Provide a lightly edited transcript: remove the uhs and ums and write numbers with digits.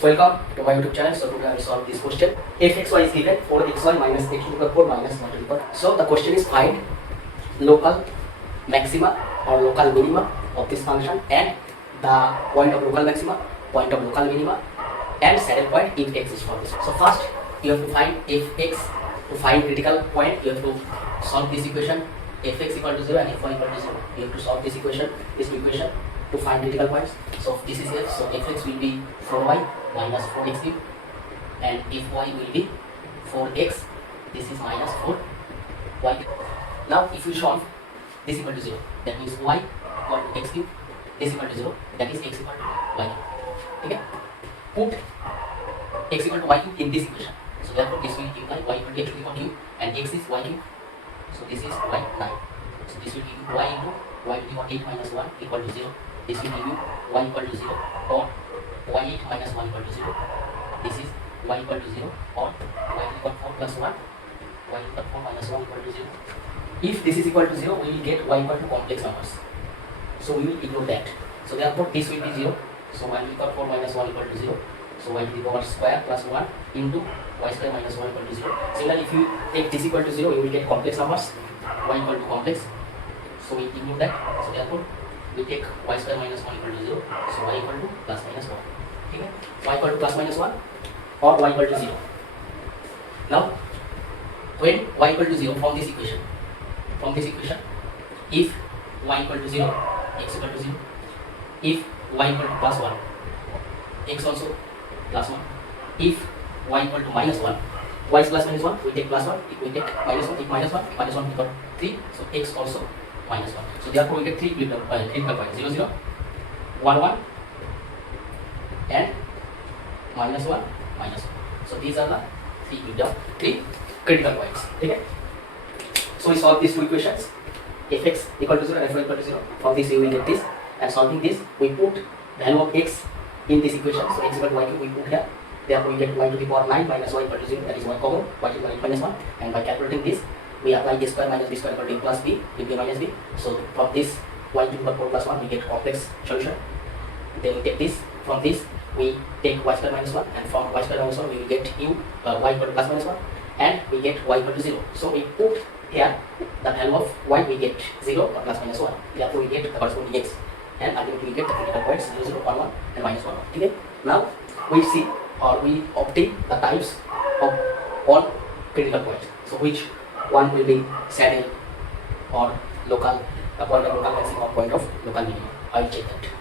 Welcome to my YouTube channel. So today I will solve this question. If xy is given, 4xy minus x to the power 4 minus 1 to the power. So the question is find local maxima or local minima of this function and the point of local maxima, point of local minima and saddle point if x is for this. So first you have to find fx. To find critical point you have to solve this equation fx equal to 0 and fy equal to 0. You have to solve this equation, this equation to find critical points. So this is f. So fx will be 4y minus 4x cube and fy will be 4x. This is minus 4y. Now if you solve this equal to 0, that means y equal to x cube, this equal to 0, that is x equal to y cube. Okay? Put x equal to y cube in this equation. So therefore this will imply y equal to x to the power cube and x is y cube. So this is y 9. So this will give you y into y to the power 8 minus 1 equal to 0. This will give you y equal to 0 or y8 minus 1 equal to 0. This is y equal to 0 or y equal to 4 plus 1, y equal to 4 minus 1 equal to 0. If this is equal to 0, we will get y equal to complex numbers. So we will ignore that. So therefore this will be 0. So y equal to 4 minus 1 equal to 0. So y to the power square plus 1 into y square minus 1 equal to 0. Similarly, if you take this equal to 0, you will get complex numbers. Y equal to complex. So we ignore that. So therefore we take y square minus 1 equal to 0. So y equal to plus minus 1. Okay? Y equal to plus minus 1 or y equal to 0. Now, when y equal to 0 from this equation, if y equal to 0, x equal to 0, if y equal to plus 1, x also plus 1, if y equal to minus 1, y is plus minus 1, we take plus 1, if we take minus 1, if minus 1 equal to 3, so x also minus 1. So therefore we get 3 critical points, 0, 0, 1, 1 and minus 1, minus 1. So these are the three critical points. Okay? So we solve these two equations, fx equal to 0 and fy equal to 0. From this we will get this, and solving this we put value of x in this equation. So x equal to y cube we put here. Therefore we get y to the power 9 minus y equal to 0, that is y common, y to the power minus 1, and by calculating this we apply a square minus b square equal to a plus b, with b minus b. So from this y to the power 4 plus 1 we get complex solution. Then we take this, from this we take y square minus 1, and from y square minus 1 we will get y equal to plus minus 1 and we get y equal to 0. So we put here the value of y, we get 0 or plus minus 1. Therefore we get the corresponding x, and ultimately we get the critical points 0, 0, 1, 1 and minus 1. Okay? Now we see or we obtain the types of all critical points. So which one will be saddle or local, the point of local maximum or point of local minimum. I will check that.